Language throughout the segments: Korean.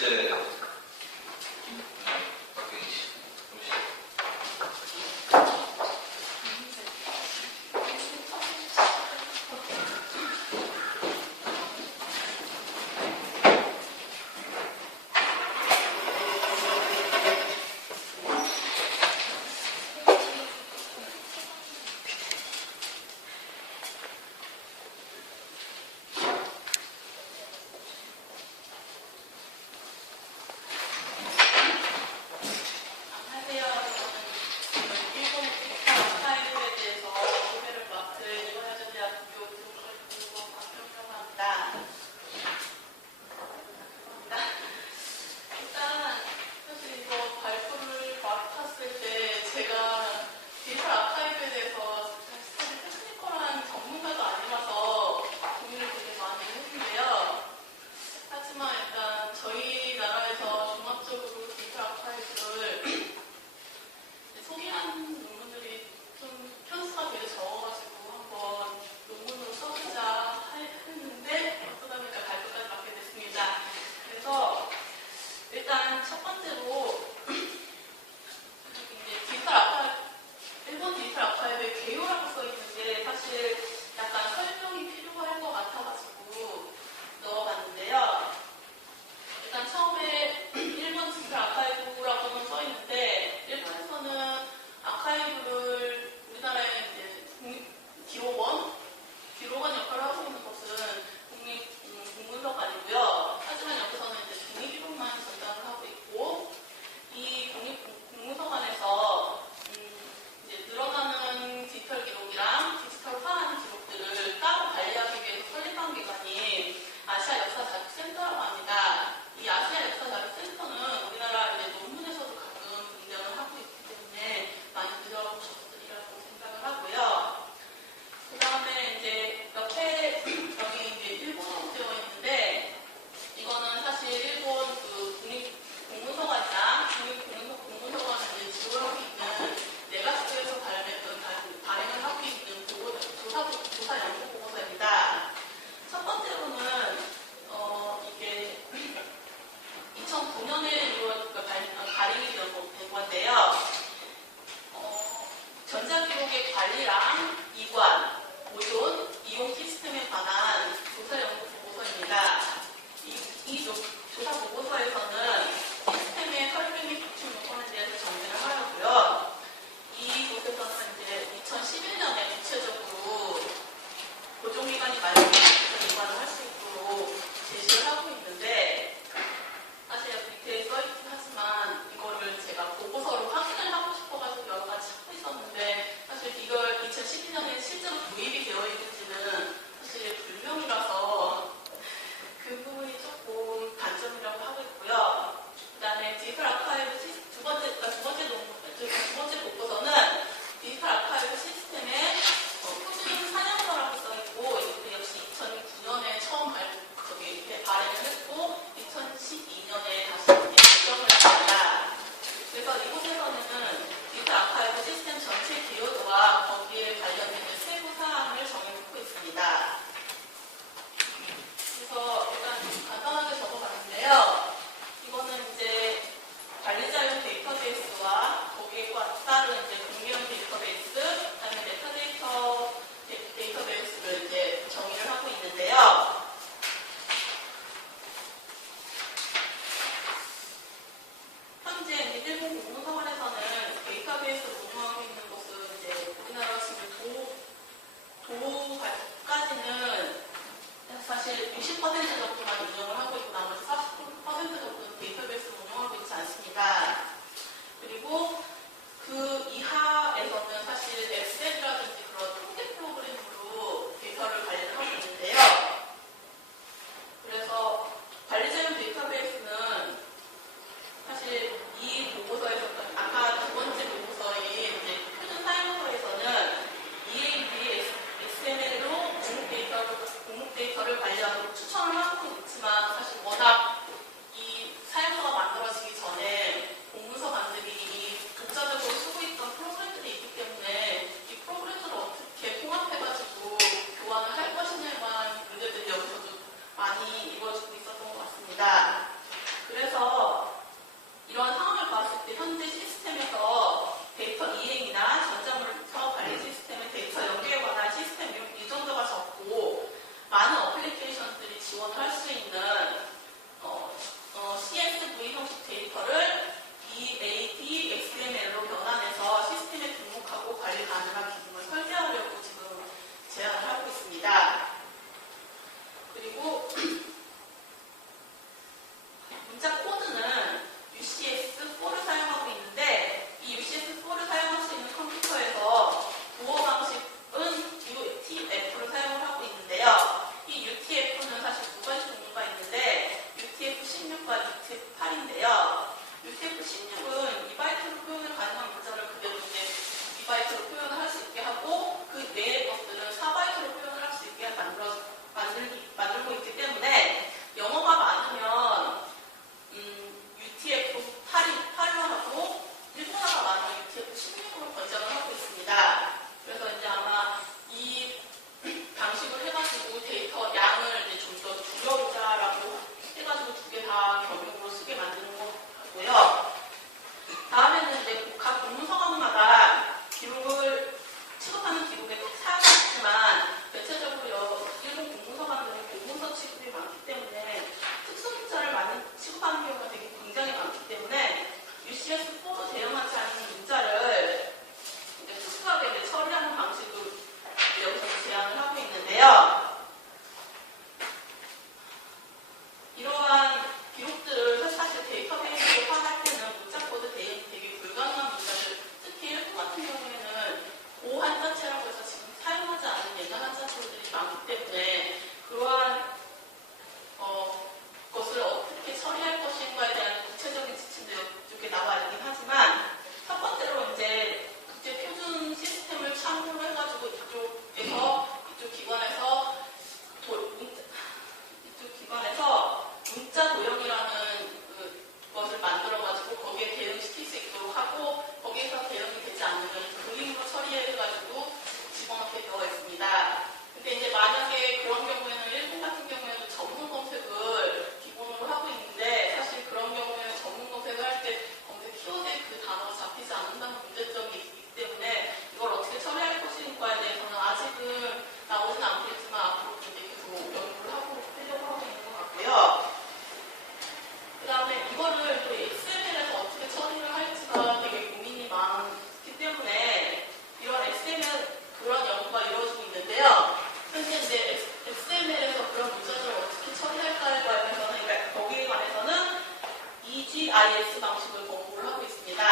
번째 박경희 씨. 16과 UTF-8인데요. UTF-16은 2바이트로 표현을 가능한 문자를 그대로 이제 2바이트로 표현을 할 수 있게 하고 그 외의 것들은 4바이트로 표현을 할 수 있게 만들고 있기 때문에 영어가 많으면 UTF-8로 하고 일본어가 많으면 UTF-16으로 번역을 하고 있습니다. 그래서 이제 아마 이 방식을 해가지고 데이터 양을 이제 좀 더 줄여보자라고 해가지고 두 개 다 겸용으로 쓰게 만드는 것 같고요. 다음에는 이제 각 공문서관마다 기록을 취급하는 기록에 사양이 있지만 대체적으로 일본 공문서관들은 공문서 취급이 많기 때문에 특수문자를 많이 취급하는 경우가 되게 굉장히 많기 때문에 UCS4로 대응하지 않는 문자를 특수하게 처리하는 방식을 여기서 제안을 하고 있는데요. 이러한 기록들을 사실 데이터베이스로 파악할 때는 문자코드 대응이 되게 불가능한 문자들, 특히 일본 같은 경우에는 고한자체라고 해서 지금 사용하지 않은 옛날 한자코드들이 많기 때문에 그러한 것을 어떻게 처리할 것인가에 대한 구체적인 지침도 이렇게 나와 있긴 하지만 첫 번째로 이제 국제 표준 시스템을 참고로 해가지고 이쪽 기관에서 문자 도형이라는 것을 만들어가지고 거기에 대응시킬 수 있도록 하고 거기에서 대응이 되지 않으면 그림으로 처리해가지고 집어넣게 되어 있습니다. 근데 이제 만약에 그런 경우에는 일본 같은 경우에는 전문 검색을 기본으로 하고 있는데 사실 그런 경우에는 전문 검색을 할 때 검색 키워드에 그 단어가 잡히지 않는다는 문제점이 있기 때문에 이걸 어떻게 처리할 것인가에 대해서는 아직은 나오진 않겠지만 앞으로 좀 계속 연구를 하려고 있는 것 같고요. 그 다음에 이거를 또 XML에서 어떻게 처리를 할지가 되게 고민이 많기 때문에 이런 XML 그런 연구가 이루어지고 있는데요. 현재 이제 XML에서 그런 문자들을 어떻게 처리할까에 관해서는, 그러니까 거기에 관해서는 EGIS 방식을 공부를 하고 있습니다.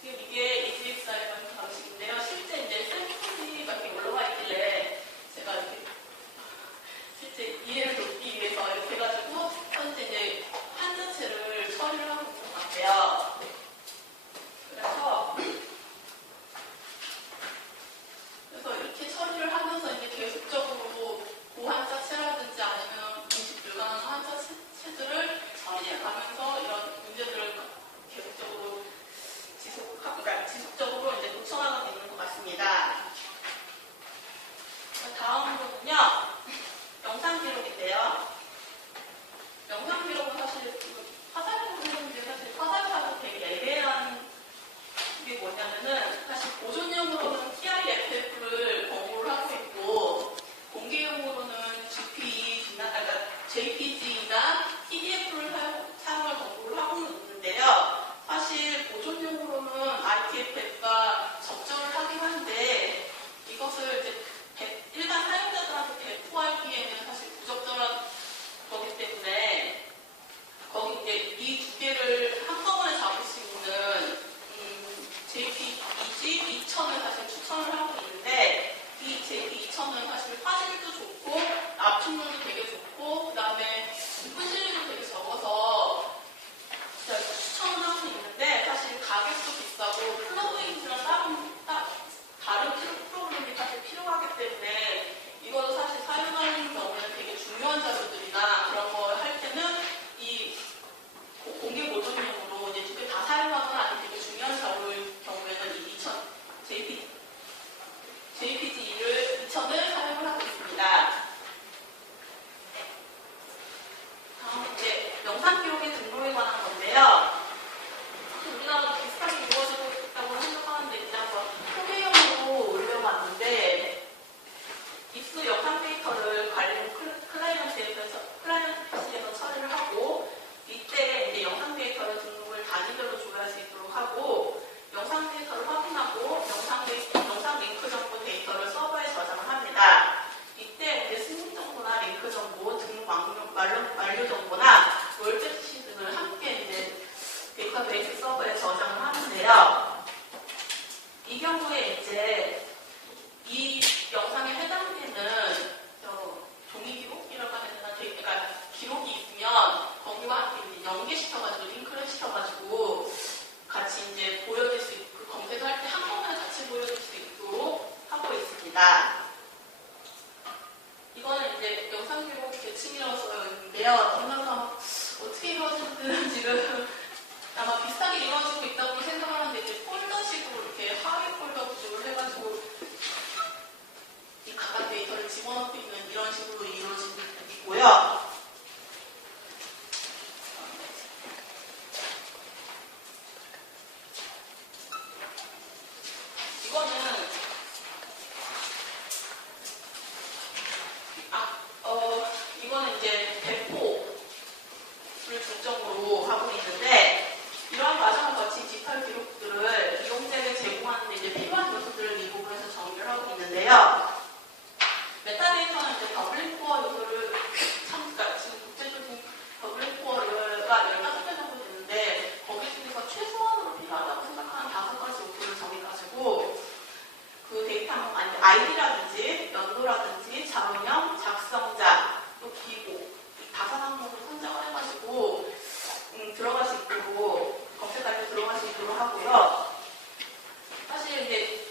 지금 이게 EGIS 방식인데요. 실제 이제 샘플이 이렇게 올라와 있길래 제가 이렇게 실제 이해를 돕기 위해서 이렇게 해가지고 현재 이제 한자체를 처리를 하고 있는 것 같아요. 그래서 이렇게 처리를 하면서 이제 계속적으로 고한자체라든지 아니면 인식 불가능한 한자체들을 처리해 가면서 이런 문제들을 계속적으로 지속적으로 이제 고쳐나가고 있는 것 같습니다. 다음으로는요, 영상 기록인데요. 영상 기록은 사실 화살표로 했는데 사실 화살표도 되게 애매한 게 뭐냐면은 사실 보존용으로는 TIFF를 공부를 하고 있고 공개용으로는 JPG나 TDF를 사용할 공부를 하고 있는데요. 사실 보존용으로는 ITFF가 적절을 하긴 한데 이것을 이제 일반 사용자들한테 배포하기에는 사실 부적절한 거기 때문에 거기 이제 이 두 개를 한꺼번에 잡을 수 있는 JPEG 2000을 사실 추천을 하고 있는데 이 JP 2000은 사실 화질도 좋고 압축률도 되게 좋고 그 다음에 분실률도 되게 적어서 추천을 하고 있는데 사실 가격도 비싸고 플러그인이랑 다른 프로그램이 사실 필요하기 때문에 이거를 사실 사용하는 경우에는 되게 중요한 자료들이나 그런 거 할 때는 이 공개 보존용으로 이제 두 개 다 사용하거나 아니면 되게 중요한 자료일 경우에는 이 2000 JPG-를 2000을 사용을 하고 있습니다. 다음 이제 영상 기록의 등록에 관한 건데요. 우리나라도 비슷하게 이루어지고 있다고 생각하는데 이제 한번 소개용으로 올려봤는데 입수 영상 데이터를 관련 클라이언트 PC에서 처리를 하고 이때 이제 영상 데이터를 등록을 단위별로 조회할 수 있도록 하고 영상 데이터를 확인하고 영상 링크 정보 데이터를 서버에 저장을 합니다. 이때 이제 승인 정보나 링크 정보, 등록 완료 정보나 롤tek시 등을 함께 이제 데이터베이스 서버에 저장을 하는데요. 이 경우에 이제 이 영상에 해당되는 종이 기록이라고 하는 그러니까 기록이 있으면 자료들과 함께 이제 연계시켜가지고 링크를 시켜가지고 같이 이제 보여줄 수 있고 그 검색을 할 때 한꺼번에 같이 보여줄 수 있도록 하고 있습니다. 이거는 이제 영상 기록 계층이라고 써여 있는데요. 보면서 어떻게 이루어지는지는 아마 비슷하게 이루어지고 있다고 생각하는데 이제 폴더식으로 이렇게 하위 폴더 구조를 해가지고 이 각각 데이터를 집어넣고 있는 이런 식으로 이루어지고 있고요. 이거는 이제 배포를 중점으로 하고 있는데 이러한 과정을 거친 디지털 기록들을 이용자에게 제공하는 데 이제 필요한 요소들을 이 부분에서 정리를 하고 있는데요. 메타데이터는 이제 더블링 코어 요소를 그러니까 지금 국제적인 더블링 코어가 15개 정도 되는데 거기 중에서 최소한으로 필요하다고 생각하는 5가지 요소를 정해가지고 그 데이터는 아이디라든지 연도라든지 자료명, 작성자, 또 기고 5항목을 선정을 해가지고 들어갈 수 있도록 검색할 때 들어갈 수 있도록 하고요. 사실 이제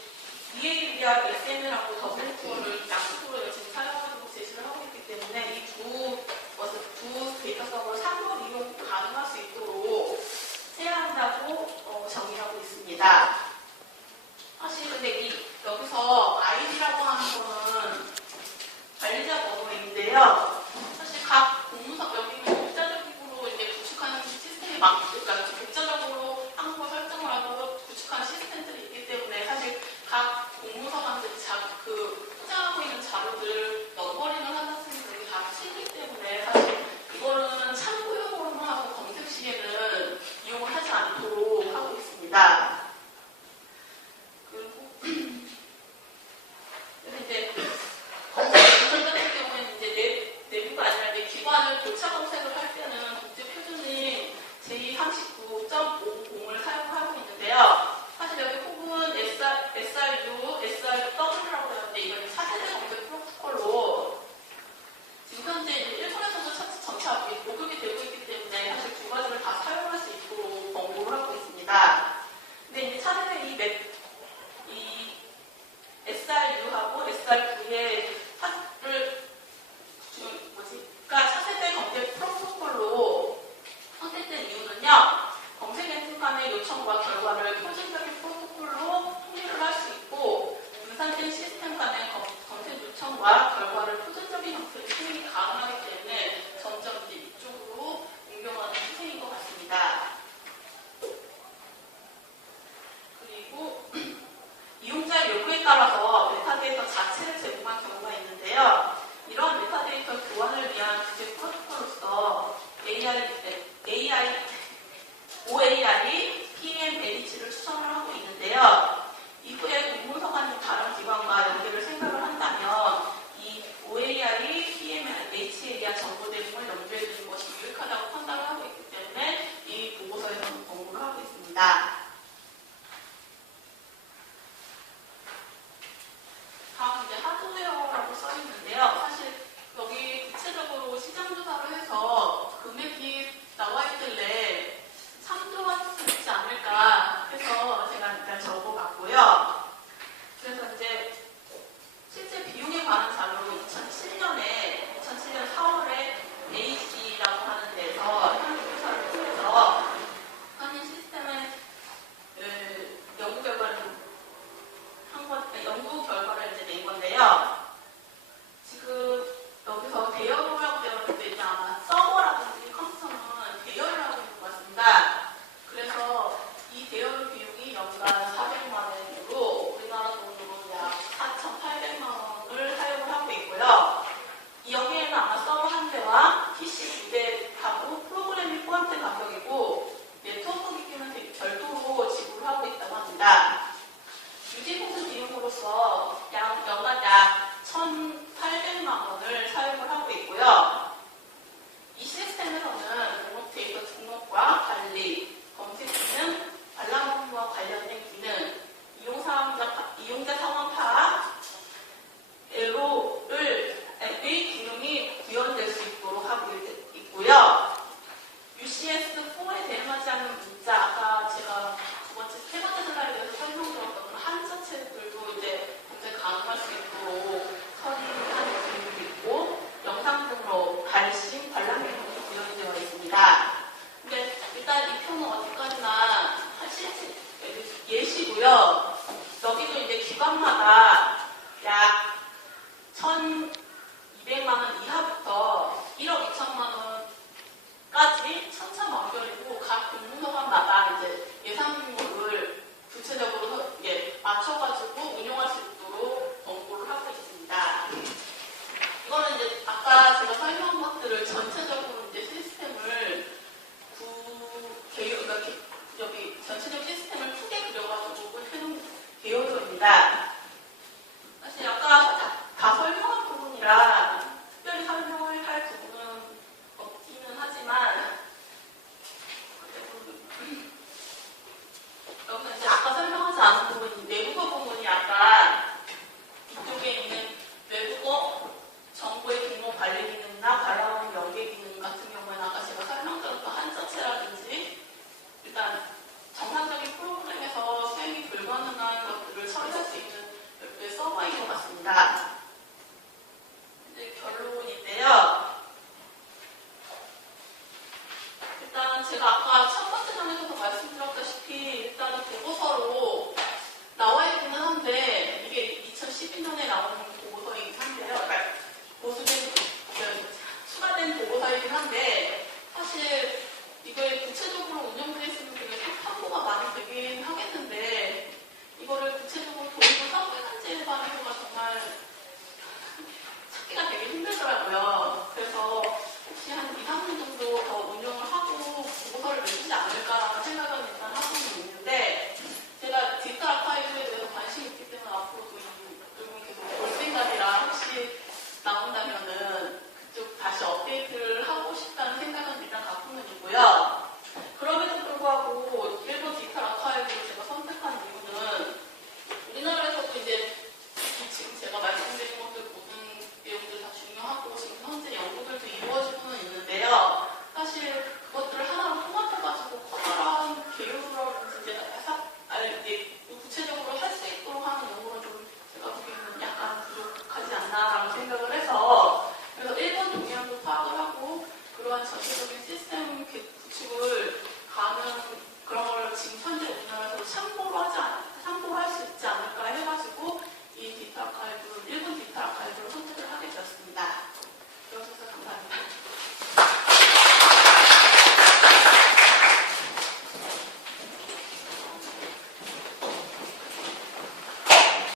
EAD와 SML하고 더블링코어를 양쪽으로 지금 사용하고 제시를 하고 있기 때문에 이 두 데이터 서버를 상호 이용 가능할 수 있도록 해야 한다고 정의하고 있습니다. 사실 근데 여기서 아이디라고 하는 거는 관리자 번호인데요. 사실 각 공문서 여기는 독자적으로 이제 구축하는 시스템이 그러니까 독자적으로 항목을 설정을 하고 구축하는 시스템들이 있기 때문에 사실 각 공문서가 포장하고 있는 자료들 넘버링을 하는 것들이 다 틀리기 때문에 사실 이거는 참고용으로만 하고 검색 시에는 이용을 하지 않도록 하고 있습니다. 이제 검색 같은 경우에는 이제 내부가 아니라 이제 기관을 교차 검색을 할 때는 국제 표준인 J39.50을 사용하고 있는데요. 사실 여기 혹은 SRU, SRW라고 하는데 이건 4세대 검색 프로토콜로 지금 현재 일본에서도 점차 보급이 되고 있기 때문에 사실 두 가지를 다 사용할 수 있도록 권고를 하고 있습니다. 근데 이제 차세대 이 SRU하고 SR9의 그러니까 차세대 검색 프로토콜로 선택된 이유는요. 검색 엔진 간의 요청과 결과를 표준적인 프로토콜로 통일을 할 수 있고 분산된 시스템 간의 검색 요청과 결과를 표준적인 형태로 통일이 가능하기 때문에 점점 이제 이쪽으로 옮겨가는 추세인 것 같습니다. 그리고 이용자의 요구에 따라서 메타데이터 자체를 제공한 경우가 있는데요. 이런 메타데이터 교환을 위한 국제 프로토콜로서 OAR이 PM 베리치를 추천을 하고 있는데요. 이후에 공문서 간의 다른 기관과 연계를 생각을 한다면 이 OAR이 PMH에 대한 정보 대응을 염두에 두는 것이 유익하다고 판단을 하고 있기 때문에 이 보고서에서는 권고를 하고 있습니다. 다음 이제 하드웨어라고 써 있는데요. 사실 여기 구체적으로 시장 조사를 해서 금액이 나와 있길래 참조할 수 있지 않을까 해서 제가 일단 적어봤고요. 그래서 이제 실제 비용에 관한 자료로 2007년 4월에 AC라고 하는 데서 현지 조사를 통해서 한인 시스템의 연구 결과를 이제 낸 건데요. 지금 되긴 한데 사실 이거에 구체적으로 운영되어 있으면 되게 참고가 많이 되긴 하겠는데 이거를 구체적으로 도입을 하고 있는지에 관해서가 정말 찾기가 되게 힘들더라고요. 그래서 혹시